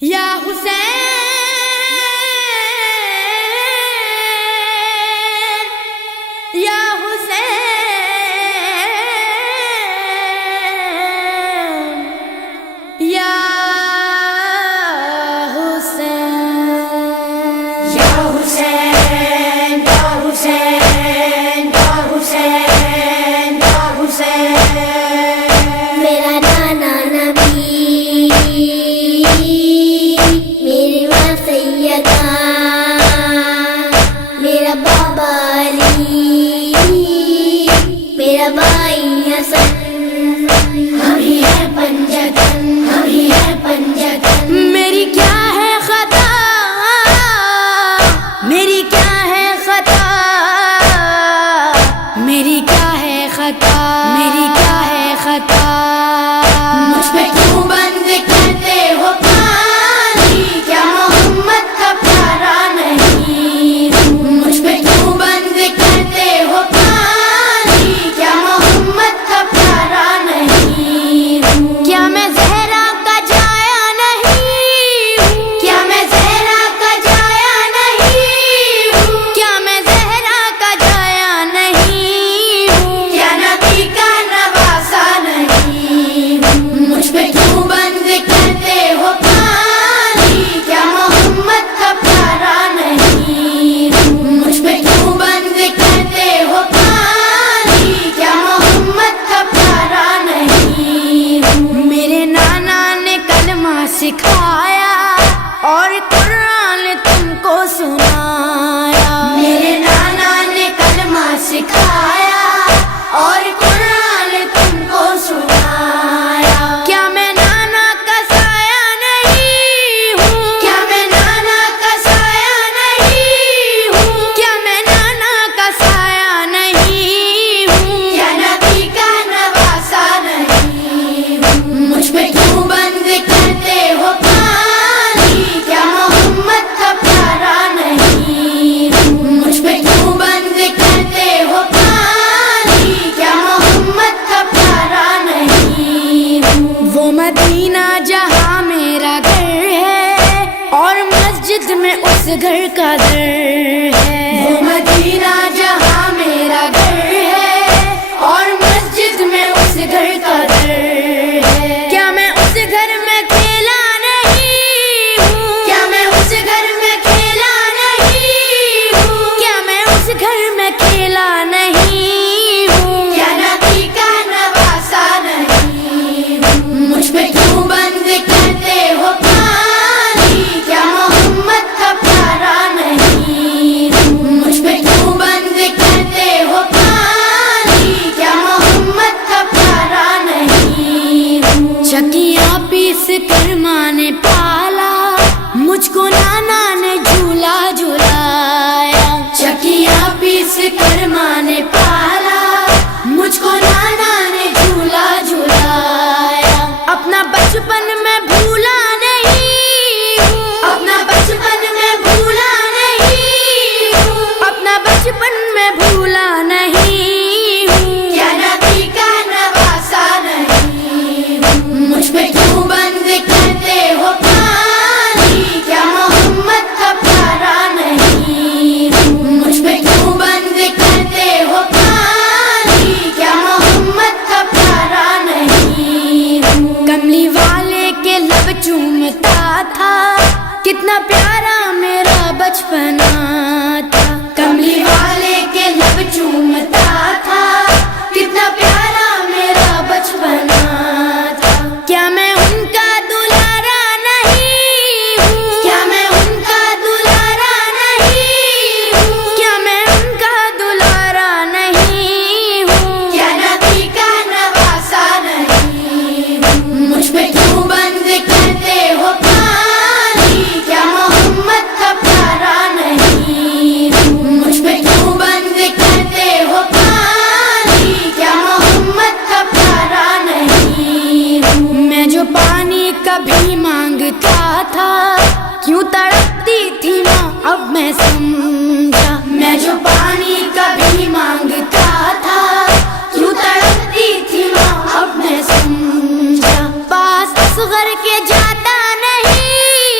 یا حسین یا حسین یا حسین یا حسین یا حسین یا حسین یا حسین میرا نانا نبی میری ماں سیدہ میرا بابا علی میرا بھائی حسن ہم ہی ہے پنجتن ہم ہی ہے پنجتن میری کیا ہے خطا میری کیا ہے خطا میری کیا ہے خطا میری کیا ہے خطا مجھ پہ کیوں بند کرتے ہو پانی کیا محمد کا پیارا نہیں مجھ پہ کیوں بند کرتے ہو پانی کیا محمد کا پیارا نہیں کیا میں زہرا کا جایا نہیں ہوں کیا میں زہرا کا جایا نہیں ہوں کیا میں زہرا کا جایا نہیں ہوں کیا نبی کا نواسا نہیں مجھ پہ کیوں بند کرتے ہو پانی کیا محمد کا پیارا نہیں مجھ پہ کیوں بند کرتے ہو پانی کیا محمد کا پیارا نہیں میرے نانا نے کلمہ سکھایا اور قرآن تم کو سنایا میرے نانا نے کلمہ سکھایا اور قرآن تم کو سنایا کیا میں نانا کا سایہ نہیں ہوں کیا میں نانا کا سایہ نہیں ہوں کیا میں نانا کا سایہ نہیں ہوں کیا نبی کا نواسا نہیں مجھ پہ کیوں بند کرتے ہو پانی کیا محمد کا پیارا نہیں مجھ پہ کیوں بند کرتے ہو پانی کیا محمد کا پیارا نہیں وہ مدینہ جہاں میرا گھر ہے اور مسجد میں اس گھر کا در ہے وہ مدینہ جہاں میرا گھر ہے اور مسجد میں اس گھر کا در ہے کیا میں اس گھر میں کھیلا نہیں ہوں کیا میں اس گھر میں کھیلا نہیں ہوں کیا میں اس گھر میں کھیلا نہیں ہوں کیا نبی کا نواسا نہیں مجھ پہ کیوں بند کرتے ہو پانی کیا محمد کا پیارا نہیں مجھ پہ کیوں بند کرتے ہو پانی کیا محمد کا پیارا نہیں چکیاں پیس کر ماں نے پالا مجھ کو نانا نے جھولا جھلایا چکیاں پیس کر ماں نے پالا مجھ کو نانا نے جھولا جھلایا اپنا بچپن میں بھولا نہیں ہوں اپنا بچپن میں بھولا نہیں ہوں اپنا بچپن میں بھولا نہیں ہوں کیا نبی کا نواسا نہیں مجھ پہ کیوں بند کرتے ہو پانی کیا محمد کا پیارا نہیں مجھ پہ کیوں بند کرتے ہو پانی کیا محمد کا پیارا نہیں کملی والے کے لب چومتا تھا کتنا پیارا میرا بچپنا تھا کملی والے کے لب چومتا تھا کتنا پیارا میرا بچپنا تھا کیا میں ان کا دلارا نہیں ہوں کیا میں ان کا دلارا نہیں ہوں کیا میں ان کا دلارا نہیں ہوں کیا نبی کا نواسا نہیں مجھ پہ کیوں بند کرتے ہو پانی کیا محمد کا پیارا نہیں مجھ پہ کیوں بند کرتے ہو پانی کیا محمد کا پیارا نہیں میں جو پانی کبھی مانگتا تھا کیوں تڑپتی تھی ماں اب میں سمجھا میں جو پانی کبھی مانگتا تھا کیوں تڑپتی تھی ماں اب میں سمجھا پاس اصغر کے جاتا نہیں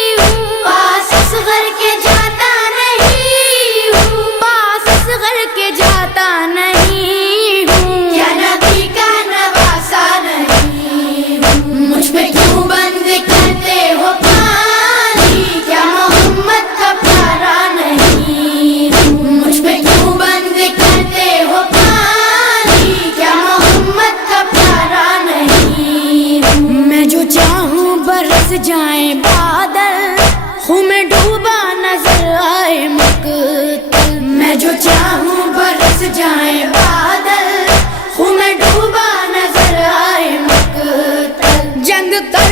جائیں بادل، خوں میں ڈوبا نظر آئے مقتل، میں جو چاہوں برس جائیں بادل، خوں میں ڈوبا نظر آئے مقتل، جنگ کا